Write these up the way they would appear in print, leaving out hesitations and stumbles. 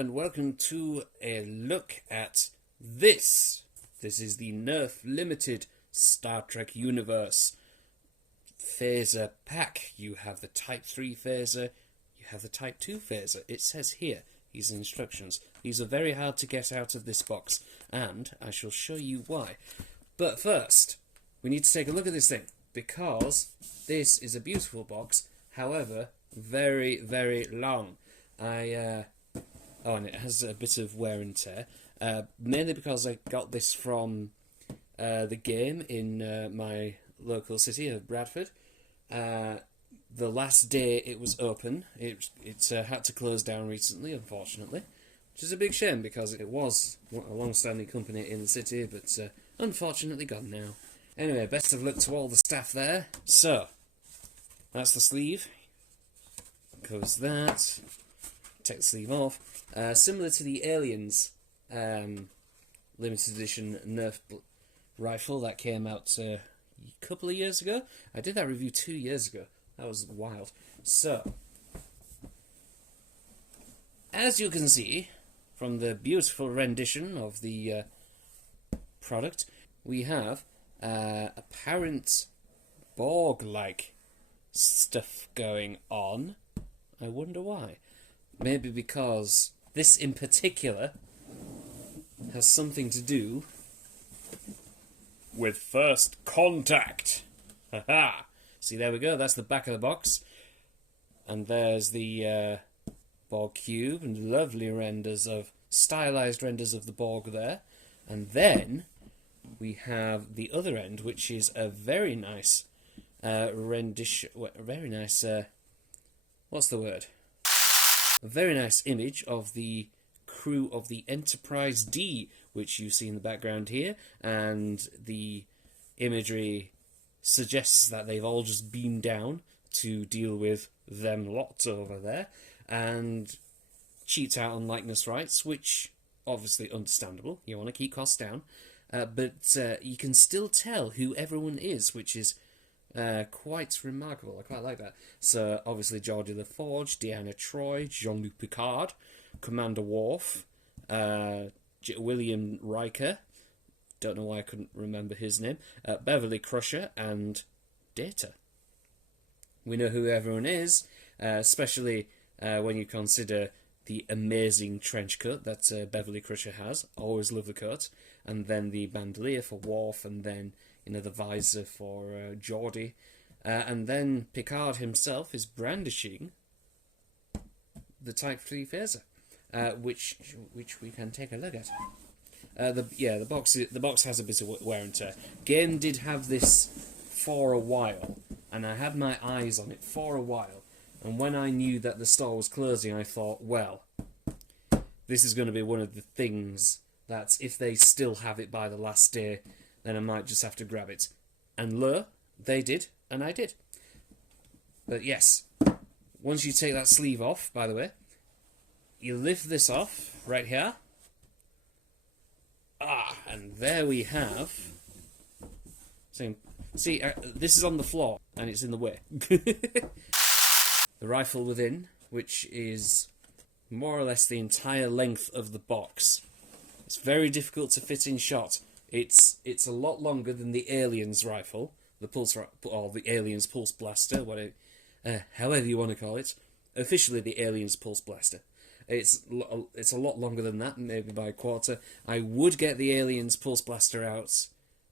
and welcome to a look at this. This is the Nerf Limited Star Trek Universe phaser pack. You have the Type 3 phaser, you have the Type 2 phaser. It says here, these instructions. These are very hard to get out of this box, and I shall show you why. But first, we need to take a look at this thing, because this is a beautiful box, however, very, very long. And it has a bit of wear and tear, mainly because I got this from the game in my local city of Bradford. The last day it was open, it had to close down recently, unfortunately, which is a big shame because it was a long-standing company in the city, but unfortunately gone now. Anyway, best of luck to all the staff there. So, that's the sleeve. Covers that. Take the sleeve off. Similar to the Aliens limited edition Nerf rifle that came out a couple of years ago. I did that review 2 years ago. That was wild. So, as you can see from the beautiful rendition of the product, we have apparent Borg-like stuff going on. I wonder why. Maybe because this in particular has something to do with first contact. Haha! See, there we go, that's the back of the box. And there's the Borg cube and lovely stylized renders of the Borg there. And then we have the other end, which is a very nice rendition, very nice, what's the word? A very nice image of the crew of the Enterprise D, which you see in the background here, and the imagery suggests that they've all just beamed down to deal with them lots over there, and cheat out on likeness rights, which, obviously understandable, you want to keep costs down, but you can still tell who everyone is, which is quite remarkable. I quite like that. So, obviously, Geordi LaForge, Deanna Troi, Jean-Luc Picard, Commander Worf, William Riker, don't know why I couldn't remember his name, Beverly Crusher, and Data. We know who everyone is, especially when you consider the amazing trench coat that Beverly Crusher has. Always love the coat. And then the bandolier for Worf, and then the visor for Geordi, and then Picard himself is brandishing the Type 3 phaser, which we can take a look at. The box has a bit of wear and tear. Game did have this for a while, and I had my eyes on it for a while. And when I knew that the store was closing, I thought, well, this is going to be one of the things that if they still have it by the last day, then I might just have to grab it. And lo, they did, and I did. But yes, once you take that sleeve off, by the way, you lift this off, right here. And there we have... See, this is on the floor, and it's in the way. The rifle within, which is more or less the entire length of the box. It's very difficult to fit in shot. It's a lot longer than the Aliens rifle, or the Aliens Pulse Blaster, however you want to call it. Officially, the Aliens Pulse Blaster. It's a lot longer than that, maybe by a quarter. I would get the Aliens Pulse Blaster out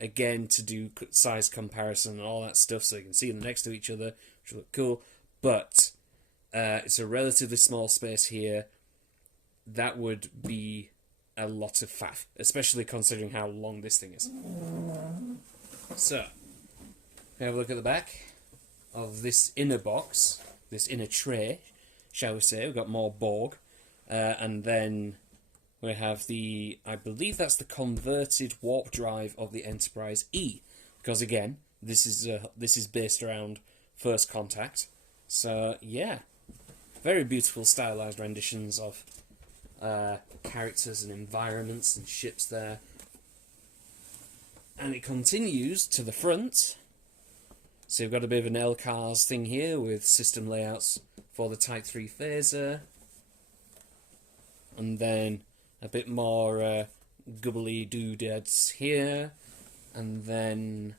again to do size comparison and all that stuff, so you can see them next to each other, which will look cool. But it's a relatively small space here. That would be a lot of faff, especially considering how long this thing is. So, have a look at the back of this inner box, this inner tray, shall we say. We've got more Borg, and then we have I believe that's the converted warp drive of the Enterprise E, because again, this is based around First Contact. So yeah, very beautiful stylized renditions of characters and environments and ships there. And it continues to the front. So you've got a bit of an LCARS thing here with system layouts for the Type 3 phaser. and then a bit more gubbly doodads here, and then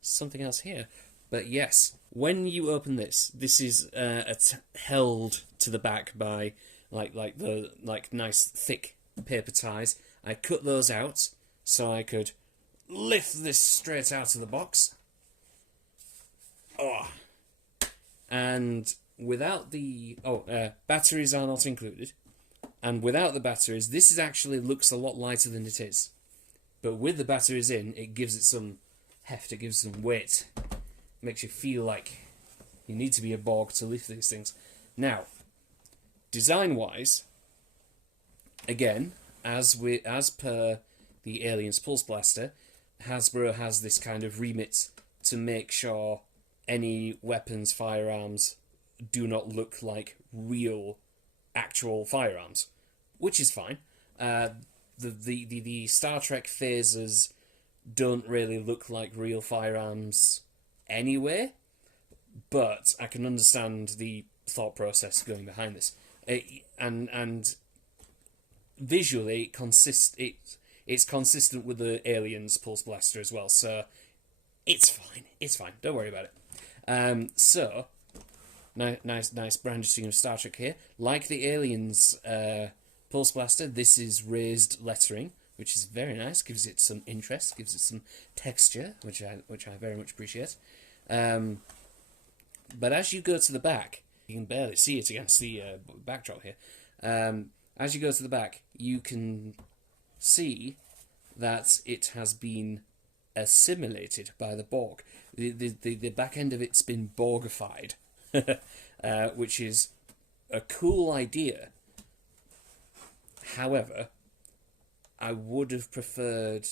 something else here. But yes, when you open this, this is held to the back by like nice thick paper ties. I cut those out so I could lift this straight out of the box. Oh, and without the batteries are not included, and without the batteries, this is actually looks a lot lighter than it is. But with the batteries in, it gives it some heft, it gives some weight. Makes you feel like you need to be a Borg to lift these things. Now, design-wise, again, as per the Aliens Pulse Blaster, Hasbro has this kind of remit to make sure any weapons, firearms, do not look like real, actual firearms, which is fine. The Star Trek phasers don't really look like real firearms anyway, but I can understand the thought process going behind this. And visually, it's consistent with the Aliens Pulse Blaster as well, so it's fine. It's fine. Don't worry about it. So, nice brandishing of Star Trek here. Like the Aliens Pulse Blaster, this is raised lettering, which is very nice. Gives it some interest, gives it some texture, which I very much appreciate. But as you go to the back, you can barely see it against the backdrop here. As you go to the back, you can see that it has been assimilated by the Borg. The back end of it's been Borgified, which is a cool idea. However, I would have preferred...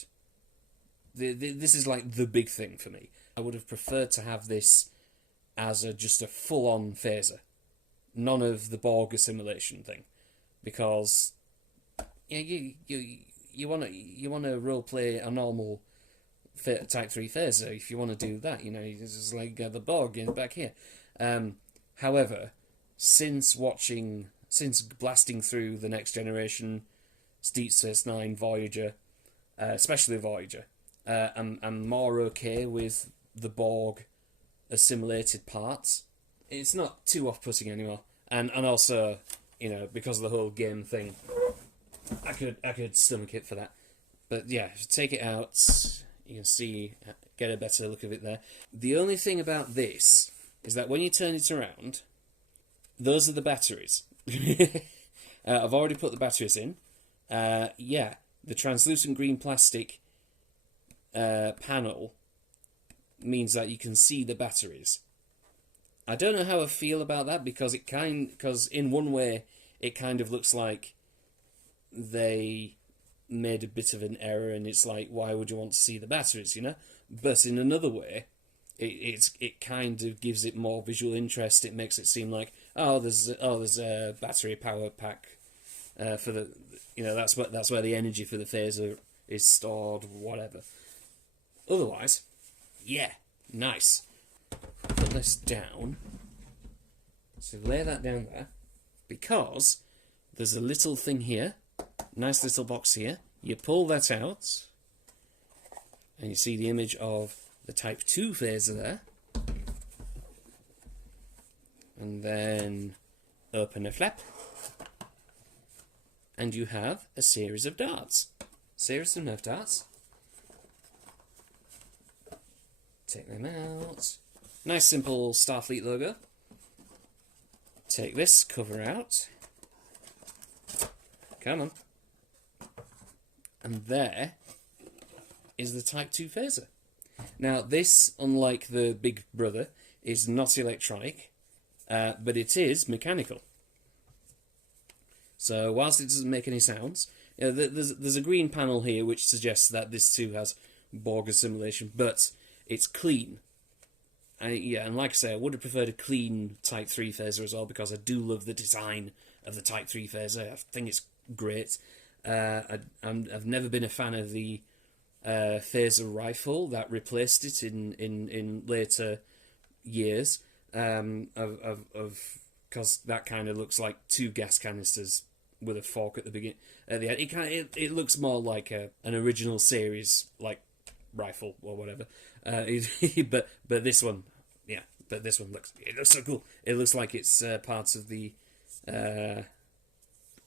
This is like the big thing for me. I would have preferred to have this as just a full-on phaser. None of the Borg assimilation thing. Because you want to roleplay a normal Type 3 phaser. If you want to do that, you just like the Borg in back here. However, since blasting through the Next Generation, Deep Space Nine, Voyager, especially Voyager, I'm more okay with the Borg assimilated parts. It's not too off-putting anymore, and also, because of the whole game thing, I could stomach it for that. But yeah, if you take it out, you can see, get a better look of it there. The only thing about this is that when you turn it around, those are the batteries. I've already put the batteries in. Yeah, the translucent green plastic panel means that you can see the batteries. I don't know how I feel about that, because in one way it kind of looks like they made a bit of an error, and it's like, why would you want to see the batteries, But in another way, it kind of gives it more visual interest. It makes it seem like, there's a battery power pack for the, that's where the energy for the phaser is stored, whatever. Otherwise, yeah, nice. Put this down. So lay that down there, because there's a little thing here, nice little box here. You pull that out, and you see the image of the Type 2 phaser there. And then open a flap, and you have a series of darts. Series of Nerf darts. Take them out. Nice simple Starfleet logo. Take this cover out. Come on. And there is the Type 2 phaser. Now this, unlike the big brother, is not electronic, but it is mechanical. So whilst it doesn't make any sounds, there's a green panel here which suggests that this too has Borg assimilation, but it's clean. And like I say, I would have preferred a clean Type 3 phaser as well, because I do love the design of the Type 3 phaser. I think it's great. I've never been a fan of the phaser rifle that replaced it in later years. I've because that kind of looks like 2 gas canisters with a fork at the end. It looks more like an original series like rifle or whatever. But this one, yeah, but this one looks so cool. It looks like it's part of the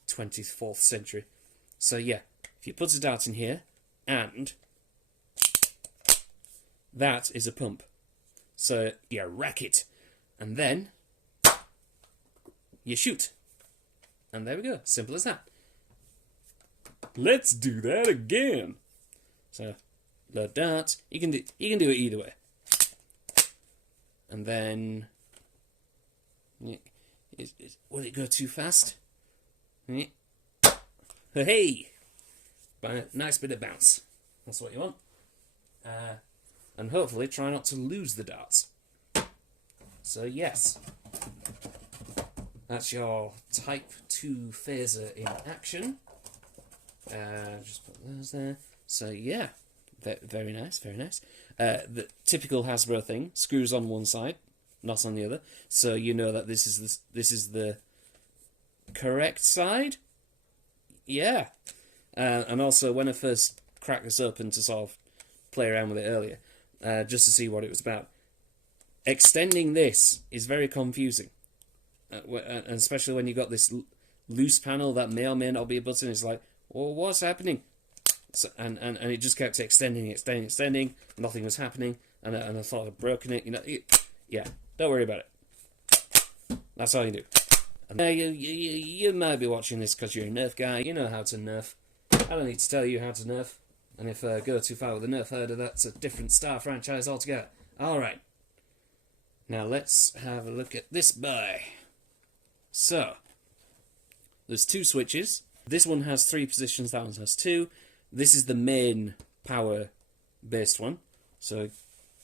24th century. So yeah, if you put a dart in here, and that is a pump. So you rack it, and then you shoot. And there we go. Simple as that. Let's do that again. So, load dart. You can do it either way. And then, will it go too fast? Hey, nice bit of bounce. That's what you want. And hopefully try not to lose the darts. So yes. That's your Type 2 phaser in action. Just put those there. So yeah, very nice, very nice. The typical Hasbro thing: screws on one side, not on the other. So you know that this is the correct side. Yeah. And also, when I first cracked this open to sort of play around with it earlier, just to see what it was about, extending this is very confusing. And especially when you got this loose panel that may or may not be a button. It's like, well, what's happening? So, and it just kept extending. Nothing was happening, and I thought I'd broken it. Yeah, don't worry about it. That's all you do. And you might be watching this because you're a Nerf guy. You know how to Nerf. I don't need to tell you how to Nerf. And if I go too far with the Nerf herder, that's a different Star franchise altogether. All right. Now let's have a look at this boy. So, there's 2 switches. This one has 3 positions, that one has 2. This is the main power-based one. So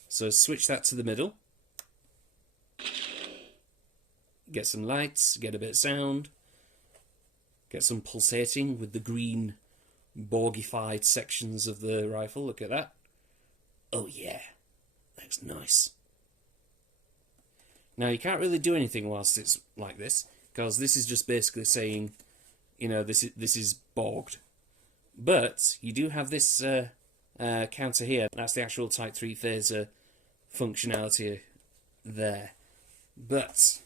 switch that to the middle. Get some lights, get a bit of sound. Get some pulsating with the green Borgified sections of the rifle. Look at that. Oh yeah, looks nice. Now you can't really do anything whilst it's like this, because this is just basically saying, you know, this is bogged. But you do have this counter here. That's the actual Type 3 phaser functionality there. But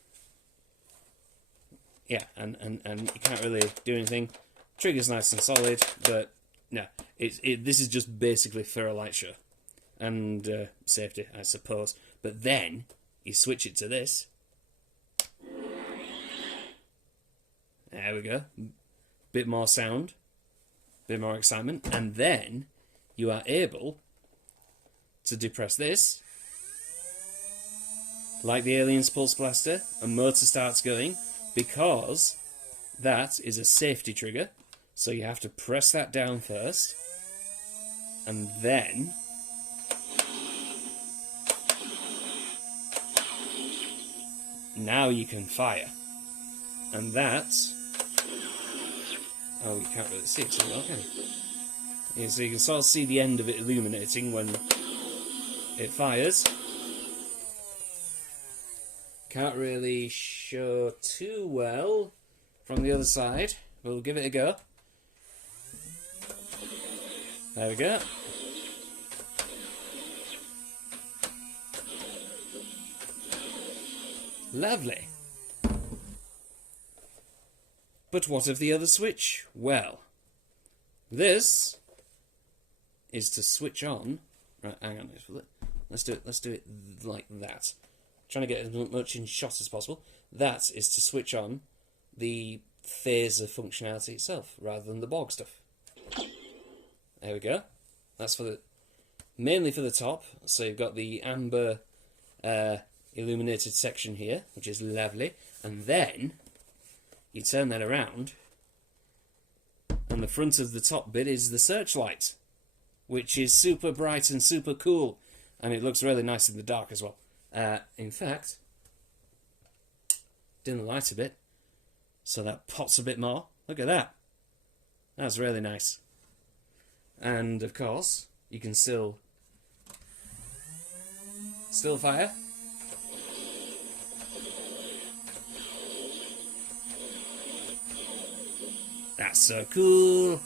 yeah, and you can't really do anything. Trigger's nice and solid, but no, this is just basically for a light show and safety, I suppose. But then you switch it to this. There we go. Bit more sound, bit more excitement, and then you are able to depress this, like the Alien's Pulse Blaster, a motor starts going, because that is a safety trigger. So you have to press that down first, and then now you can fire. And that, oh, you can't really see it too well, can you? Yeah, so you can sort of see the end of it illuminating when it fires. Can't really show too well from the other side. We'll give it a go. There we go. Lovely. But what of the other switch? Well, this is to switch on. Right, hang on. Let's do it like that. Trying to get as much in shot as possible. That is to switch on the phaser functionality itself, rather than the bog stuff. There we go. That's for mainly for the top. So you've got the amber illuminated section here, which is lovely. And then you turn that around, and the front of the top bit is the searchlight, which is super bright and super cool, and it looks really nice in the dark as well. In fact, dim the light a bit, so that pops a bit more. Look at that. That's really nice. And of course, you can still fire. so cool.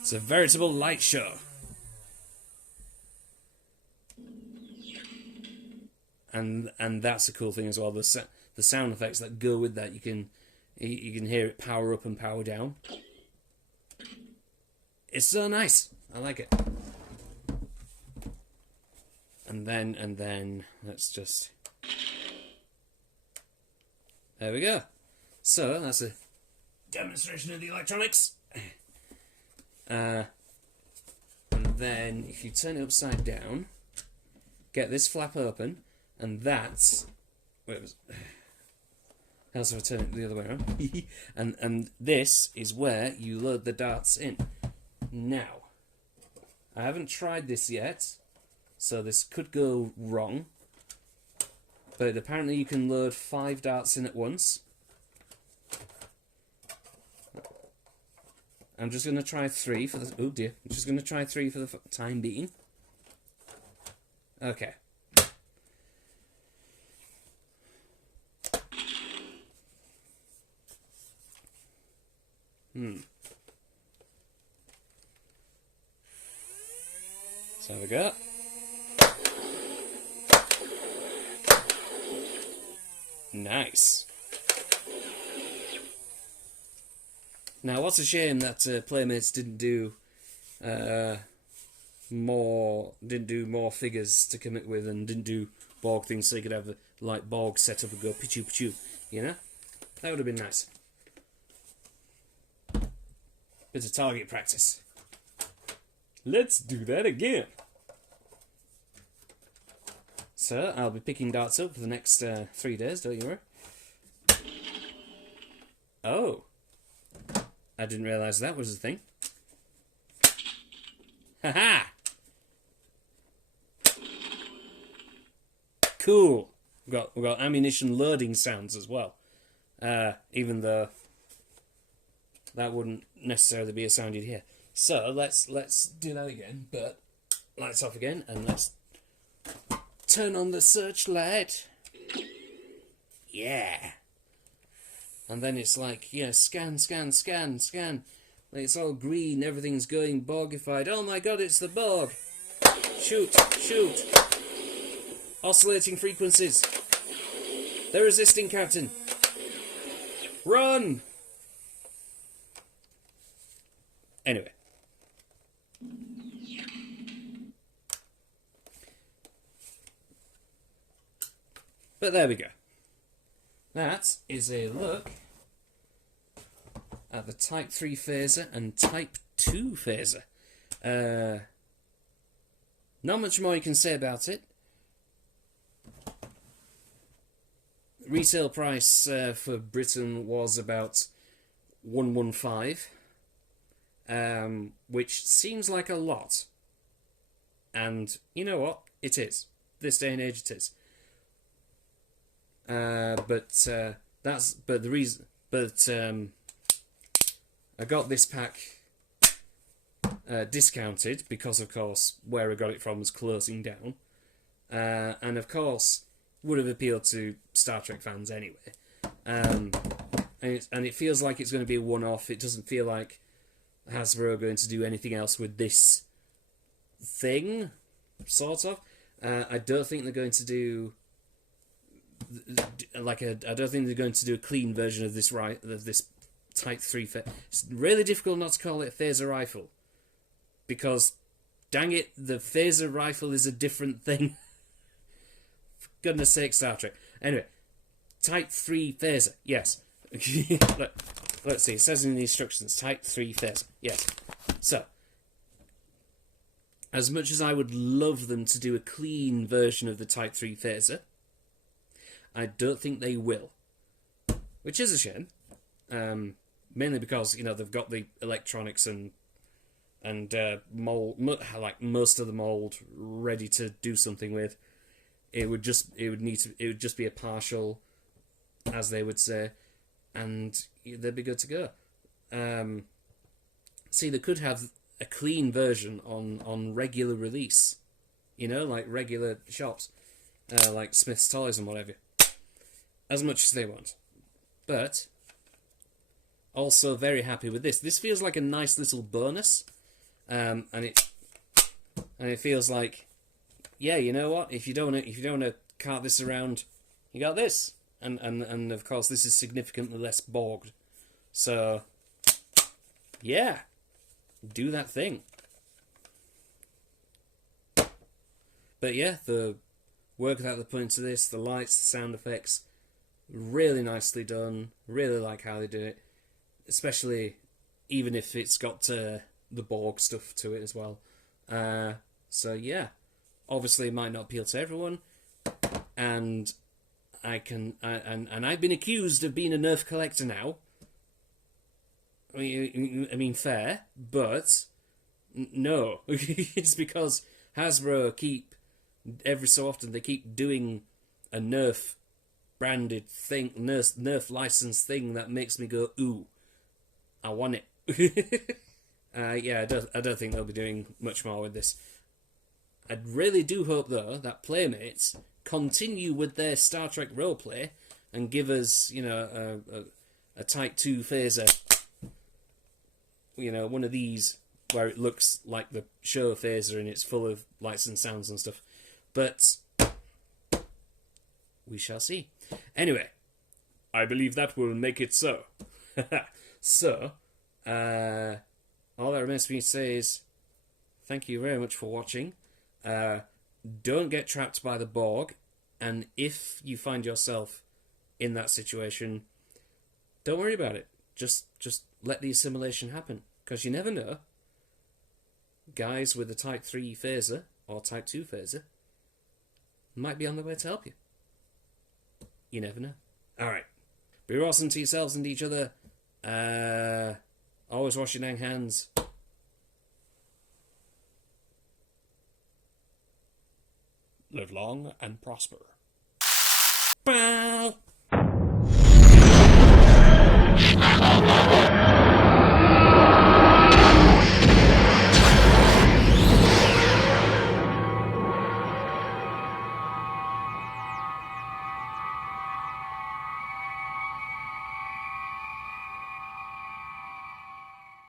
It's a veritable light show. And that's a cool thing as well. The sound effects that go with that, you can hear it power up and power down. It's so nice. I like it. And then let's just... There we go. So that's a demonstration of the electronics. And then if you turn it upside down, get this flap open, and that's... Wait, how else if I turn it the other way around? and this is where you load the darts in. Now, I haven't tried this yet, so this could go wrong. But apparently you can load 5 darts in at once. I'm just going to try 3 for the... Oh dear. I'm just going to try 3 for the time being. Okay. So there we go. Nice. Now, what's a shame that Playmates didn't do more figures to commit with, and didn't do Borg things so you could have a like Borg set up and go pichu pichu. You know, that would have been nice. Bit of target practice. Let's do that again. So, I'll be picking darts up for the next 3 days, don't you worry. Oh. I didn't realise that was a thing. Haha! Cool. We've got ammunition loading sounds as well. Even though that wouldn't necessarily be a sound you'd hear. So let's do that again, but lights off again, and let's turn on the searchlight. Yeah. And then it's like, yeah, scan, scan, scan, scan. It's all green, everything's going Borgified. Oh my god, it's the Borg! Shoot, shoot! Oscillating frequencies. They're resisting, Captain. Run! Anyway. But there we go. That is a look at the Type 3 phaser and Type 2 phaser. Not much more you can say about it. Retail price for Britain was about 115, which seems like a lot. And you know what? It is. This day and age it is. But I got this pack discounted because, of course, where I got it from was closing down, and of course would have appealed to Star Trek fans anyway. And it feels like it's going to be a one-off. It doesn't feel like Hasbro are going to do anything else with this thing, sort of. I don't think they're going to do. I don't think they're going to do a clean version of this Type 3 phaser. It's really difficult not to call it a phaser rifle, because, dang it, the phaser rifle is a different thing. For goodness sake, Star Trek. Anyway, Type 3 phaser, yes. Let's see, it says in the instructions, Type 3 phaser, yes. So, as much as I would love them to do a clean version of the Type 3 phaser, I don't think they will, which is a shame. Mainly because, you know, they've got the electronics and mold, like most of the mold, ready to do something with. It would just be a partial, as they would say, and they'd be good to go. See, they could have a clean version on regular release, you know, like regular shops, like Smith's Toys and whatever. As much as they want. But also very happy with this. This feels like a nice little bonus, and it feels like, yeah, you know what? If you don't want to cart this around, you got this, and of course this is significantly less bogged. So yeah, do that thing. But yeah, the work that they put into this, the lights, the sound effects, really nicely done. Really like how they do it, especially even if it's got the Borg stuff to it as well. So yeah, obviously it might not appeal to everyone, and I've been accused of being a Nerf collector now. I mean fair, but no, it's because Hasbro every so often they keep doing a Nerf branded thing, Nerf licensed thing that makes me go, ooh, I want it. Yeah, I don't think they'll be doing much more with this. I really do hope, though, that Playmates continue with their Star Trek roleplay and give us, you know, a Type 2 phaser, you know, one of these where it looks like the show phaser and it's full of lights and sounds and stuff. But we shall see. Anyway, I believe that will make it so. So, all that remains for me to say is thank you very much for watching. Don't get trapped by the Borg, and if you find yourself in that situation, don't worry about it. Just let the assimilation happen, because you never know. Guys with a Type 3 phaser or Type 2 phaser might be on their way to help you. You never know. Alright. Be awesome to yourselves and each other. Always wash your dang hands. Live long and prosper. Bye.